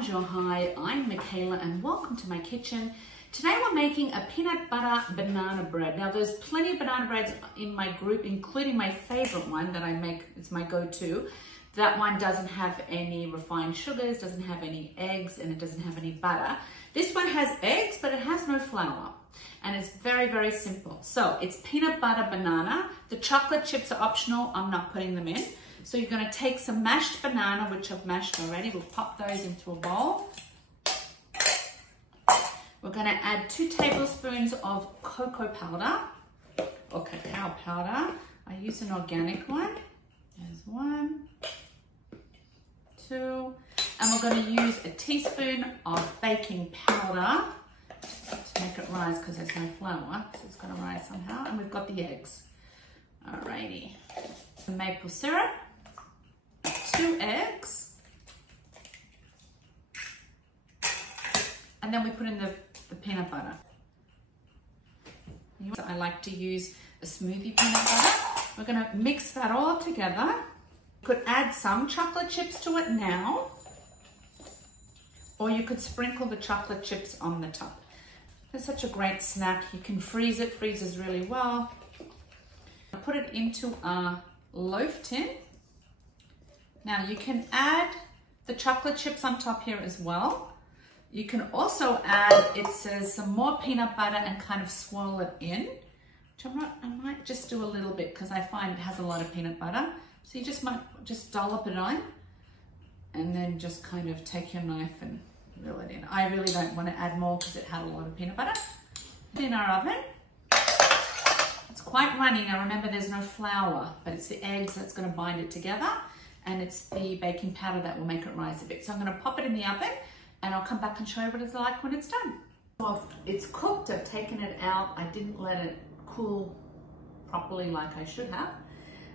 Bonjour, hi, I'm Michaela and welcome to my kitchen. Today we're making a peanut butter banana bread. Now there's plenty of banana breads in my group, including my favorite one that I make, it's my go-to. That one doesn't have any refined sugars, doesn't have any eggs, and it doesn't have any butter. This one has eggs, but it has no flour. And it's very, very simple. So it's peanut butter banana. The chocolate chips are optional, I'm not putting them in. So you're gonna take some mashed banana, which I've mashed already. We'll pop those into a bowl. We're gonna add 2 tablespoons of cocoa powder or cacao powder. I use an organic one. There's 1, 2, and we're gonna use a teaspoon of baking powder to make it rise because there's no flour, so it's gonna rise somehow. And we've got the eggs. Alrighty. Some maple syrup, 2 eggs, and then we put in the peanut butter. I like to use a smoothie peanut butter. We're gonna mix that all together. You could add some chocolate chips to it now, or you could sprinkle the chocolate chips on the top. It's such a great snack. You can freeze it, freezes really well. Put it into a loaf tin. Now you can add the chocolate chips on top here as well. You can also add, it says, some more peanut butter and kind of swirl it in. Which I might just do a little bit because I find it has a lot of peanut butter. So you just might just dollop it on and then just kind of take your knife and reel it in. I really don't want to add more because it had a lot of peanut butter. Put it in our oven. It's quite runny. Now remember there's no flour, but it's the eggs that's going to bind it together, and it's the baking powder that will make it rise a bit. So I'm going to pop it in the oven and I'll come back and show you what it's like when it's done. Well, it's cooked, I've taken it out. I didn't let it cool properly like I should have.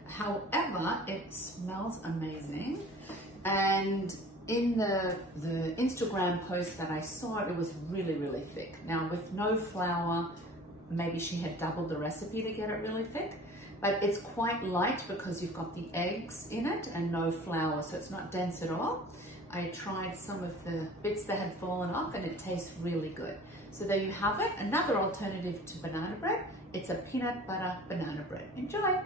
However, it smells amazing. And in the Instagram post that I saw, it was really, really thick. Now with no flour, maybe she had doubled the recipe to get it really thick, but it's quite light because you've got the eggs in it and no flour, so it's not dense at all. I tried some of the bits that had fallen off and it tastes really good. So there you have it, another alternative to banana bread. It's a peanut butter banana bread. Enjoy!